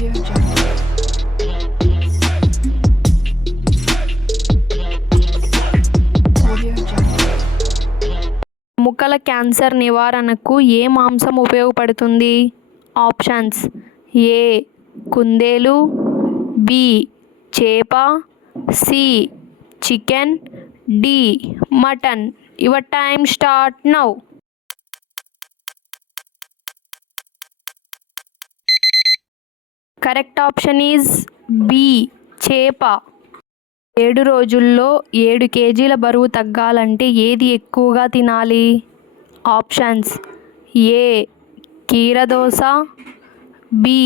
Audio Jungle. Audio Jungle. ముక్కల cancer నివారణకు ఏ మాంసం ఉపయోగపడుతుంది? ఆప్షన్స్: ఏ కుందేలు, బి చేప, C chicken, D mutton. Your time start now. Correct option is B చేప. 7 రోజుల్లో 7 కేజీల బరువు తగ్గాలంటే ఏది ఎక్కువగా తినాలి? ఆప్షన్స్: ఏ కీరదోస, B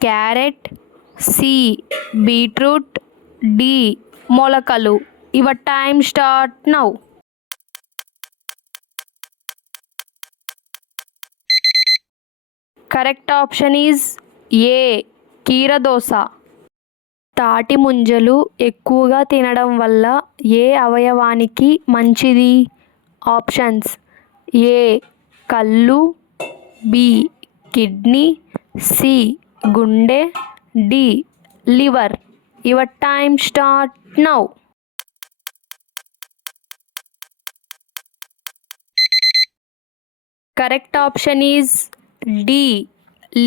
carrot, C beetroot, D మొలకలు. Your time start now. Correct option is A కీరదోస. తాటి ముంజలు ఎక్కువగా తినడం వల్ల ఏ అవయవానికి మంచిది? ఆప్షన్స్: ఏ కళ్ళు, బి కిడ్నీ, సి గుండె, D liver. Your time start now. Correct option is D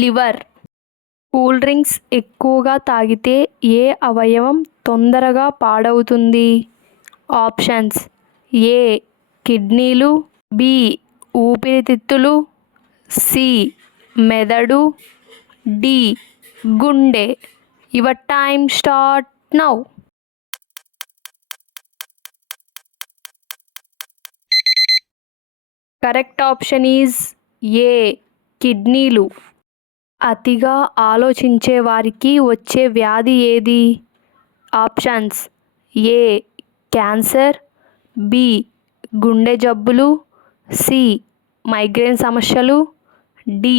liver. Cool drinks ఎక్కువగా తాగితే ఏ అవయవం తొందరగా పాడవుతుంది? ఆప్షన్స్: ఏ కిడ్నీలు, బి ఊపిరితిత్తులు, సి మెదడు, డి గుండె. Your time start now. Correct option is ఏ కిడ్నీలు. అతిగా ఆలోచించే వారికి వచ్చే వ్యాధి ఏది? ఆప్షన్స్: ఏ క్యాన్సర్, బి గుండె జబ్బులు, సి మైగ్రేన్ సమస్యలు, డి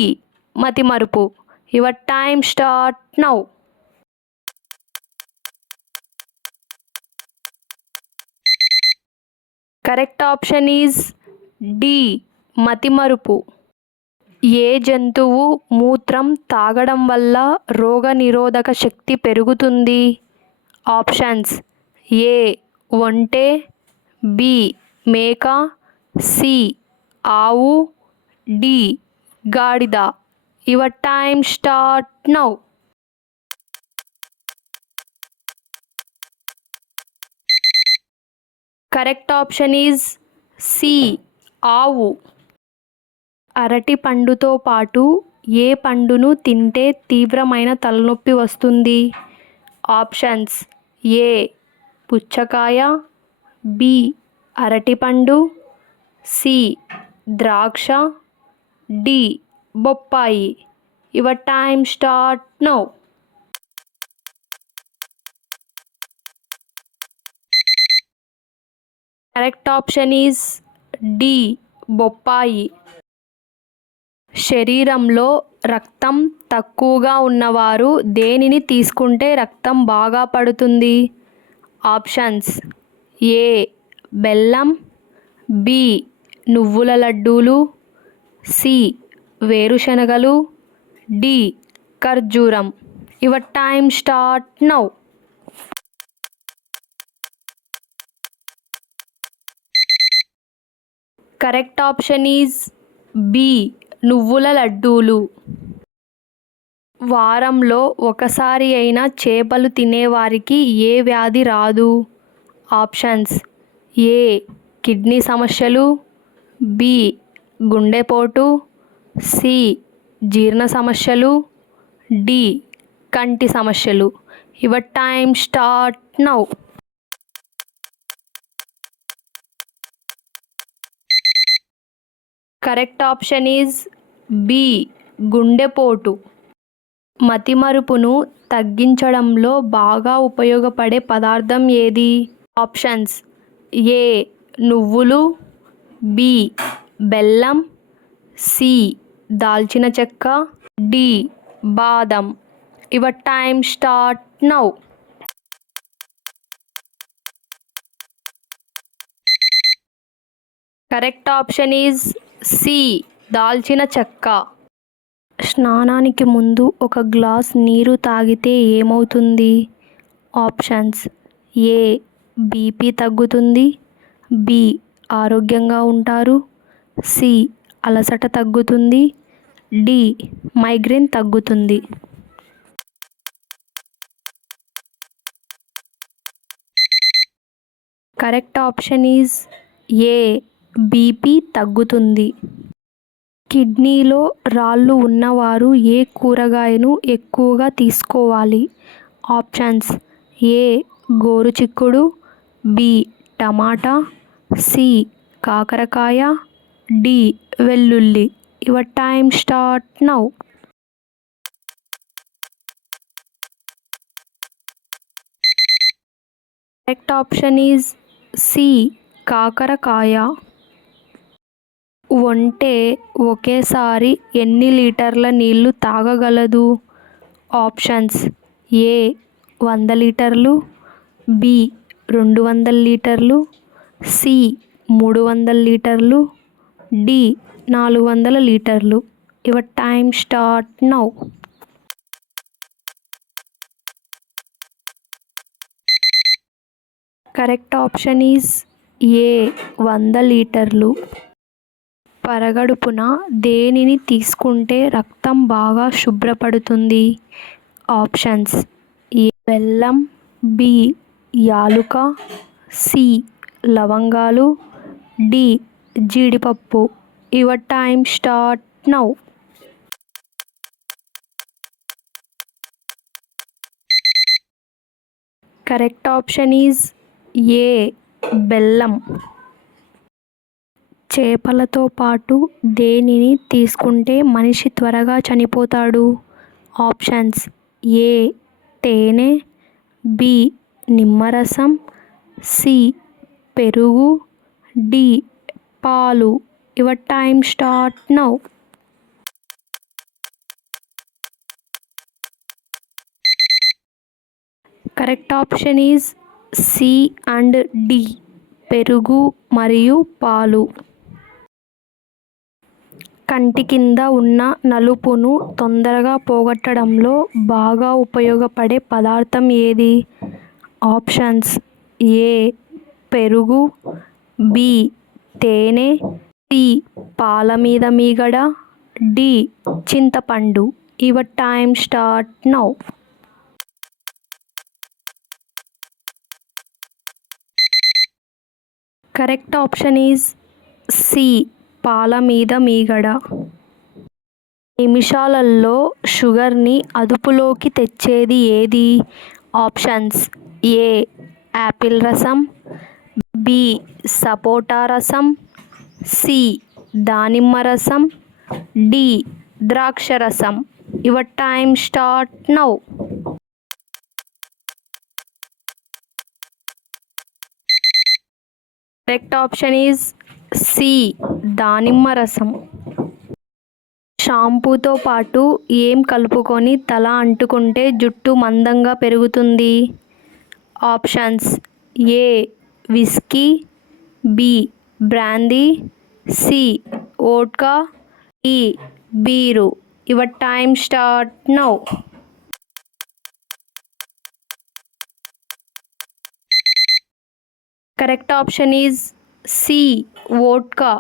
మతిమరుపు. Your time start now. Correct option is D మతిమరుపు. ఏ జంతువు మూత్రం తాగడం వల్ల రోగనిరోధక శక్తి పెరుగుతుంది? ఆప్షన్స్: ఏ ఒంటె, బి మేక, సి ఆవు, డి గాడిద. Your time start now. Correct option is C ఆవు. అరటి పండుతో పాటు ఏ పండును తింటే తీవ్రమైన తలనొప్పి వస్తుంది? ఆప్షన్స్: ఏ పుచ్చకాయ, బి అరటిపండు, సి ద్రాక్ష, డి బొప్పాయి. Your time start now. Correct option is D బొప్పాయి. శరీరంలో రక్తం తక్కువగా ఉన్నవారు దేనిని తీసుకుంటే రక్తం బాగా పడుతుంది? ఆప్షన్స్: ఏ బెల్లం, బి నువ్వుల లడ్డూలు, సి వేరుశనగలు, డి ఖర్జూరం. Your time start now. Correct option is B నువ్వుల లడ్డూలు. వారంలో ఒకసారి అయినా చేపలు తినేవారికి ఏ వ్యాధి రాదు? ఆప్షన్స్: ఏ కిడ్నీ సమస్యలు, బి గుండెపోటు, సి జీర్ణ సమస్యలు, డి కంటి సమస్యలు. Your time start now. Correct option is B గుండెపోటు. మతిమరుపును తగ్గించడంలో బాగా ఉపయోగపడే పదార్థం ఏది? ఆప్షన్స్: ఏ నువ్వులు, బి బెల్లం, సి దాల్చిన చెక్క, డి బాదం. Your time start now. Correct option is C దాల్చిన చెక్క. స్నానానికి ముందు ఒక గ్లాస్ నీరు తాగితే ఏమవుతుంది? ఆప్షన్స్: ఏ బీపీ తగ్గుతుంది, బి ఆరోగ్యంగా ఉంటారు, సి అలసట తగ్గుతుంది, డి మైగ్రేన్ తగ్గుతుంది. Correct option is A BP తగ్గుతుంది. కిడ్నీలో రాళ్ళు ఉన్నవారు ఏ కూరగాయను ఎక్కువగా తీసుకోవాలి? ఆప్షన్స్: ఏ గోరుచిక్కుడు, బి టమాటా, సి కాకరకాయ, డి వెల్లుల్లి. Your time start now. Correct option is C కాకరకాయ. ఒంటె ఒకేసారి ఎన్ని లీటర్ల నీళ్లు తాగగలదు? ఆప్షన్స్: ఏ 100 లీటర్లు, బి 200 లీటర్లు, సి 300 లీటర్లు, డి 400 లీటర్లు. Your time start now. Correct option is ఏ 100 లీటర్లు. పరగడుపున దేనిని తీసుకుంటే రక్తం బాగా శుభ్రపడుతుంది? ఆప్షన్స్: ఏ బెల్లం, బి యాలుక, సి లవంగాలు, డి జీడిపప్పు. Your time start now. Correct option is ఏ బెల్లం. చేపలతో పాటు దేనిని తీసుకుంటే మనిషి త్వరగా చనిపోతాడు? ఆప్షన్స్: ఏ తేనె, బి నిమ్మరసం, సి పెరుగు, డి పాలు. Your time start now. Correct option is C and D పెరుగు మరియు పాలు. కంటి కింద ఉన్న నలుపును తొందరగా పోగొట్టడంలో బాగా ఉపయోగపడే పదార్థం ఏది? ఆప్షన్స్: ఏ పెరుగు, బి తేనె, సి పాల మీద మీగడ, డి చింతపండు. Your time start now. Correct option is C పాల మీద మీగడ. నిమిషాలలో షుగర్ని అదుపులోకి తెచ్చేది ఏది? ఆప్షన్స్: ఏ యాపిల్ రసం, బి సపోటా రసం, సి దానిమ్మ రసం, డి ద్రాక్ష రసం. Your time start now. Correct option is C దానిమ్మ రసం. షాంపూతో పాటు ఏం కలుపుకొని తల అంటుకుంటే జుట్టు మందంగా పెరుగుతుంది? Options: A whisky, B brandy, C vodka, D beer. Your time start now. Correct option is C vodka.